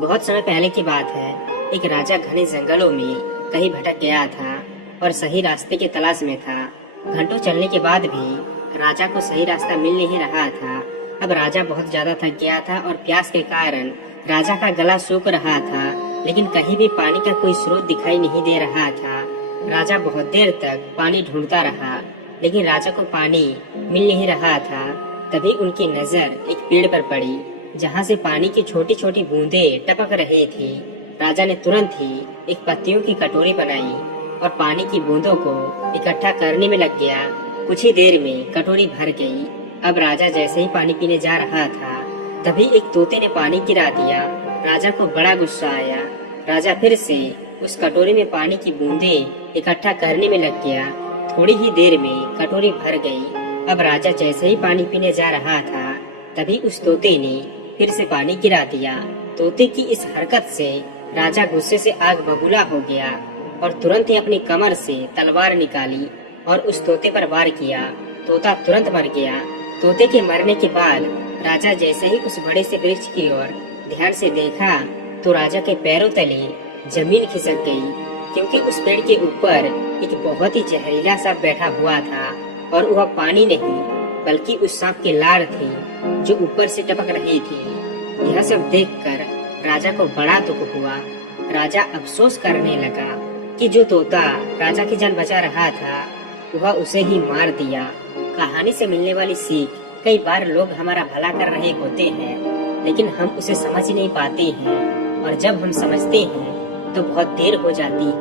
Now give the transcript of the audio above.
बहुत समय पहले की बात है। एक राजा घने जंगलों में कहीं भटक गया था और सही रास्ते की तलाश में था। घंटों चलने के बाद भी राजा को सही रास्ता मिल नहीं रहा था। अब राजा बहुत ज्यादा थक गया था और प्यास के कारण राजा का गला सूख रहा था, लेकिन कहीं भी पानी का कोई स्रोत दिखाई नहीं दे रहा था। राजा बहुत देर तक पानी ढूंढता रहा, लेकिन राजा को पानी मिल नहीं रहा था। तभी उनकी नजर एक पेड़ पर पड़ी, जहाँ से पानी की छोटी छोटी बूंदें टपक रही थी। राजा ने तुरंत ही एक पत्तियों की कटोरी बनाई और पानी की बूंदों को इकट्ठा करने में लग गया। कुछ ही देर में कटोरी भर गई। अब राजा जैसे ही पानी पीने जा रहा था, तभी एक तोते ने पानी गिरा दिया। राजा को बड़ा गुस्सा आया। राजा फिर से उस कटोरी में पानी की बूंदें इकट्ठा करने में लग गया। थोड़ी ही देर में कटोरी भर गई। अब राजा जैसे ही पानी पीने जा रहा था, तभी उस तोते ने फिर से पानी गिरा दिया। तोते की इस हरकत से राजा गुस्से से आग बबूला हो गया और तुरंत ही अपनी कमर से तलवार निकाली और उस तोते पर वार किया। तोता तुरंत मर गया। तोते के मरने के बाद राजा जैसे ही उस बड़े से वृक्ष की ओर ध्यान से देखा, तो राजा के पैरों तले जमीन खिसक गई, क्योंकि उस पेड़ के ऊपर एक बहुत ही जहरीला सांप बैठा हुआ था। और वह पानी नहीं, बल्कि उस सांप की लार थी जो ऊपर से टपक रही थी। यह सब देखकर राजा को बड़ा दुख हुआ। राजा अफसोस करने लगा कि जो तोता राजा की जान बचा रहा था, वह उसे ही मार दिया। कहानी से मिलने वाली सीख, कई बार लोग हमारा भला कर रहे होते हैं, लेकिन हम उसे समझ नहीं पाते हैं, और जब हम समझते हैं तो बहुत देर हो जाती है।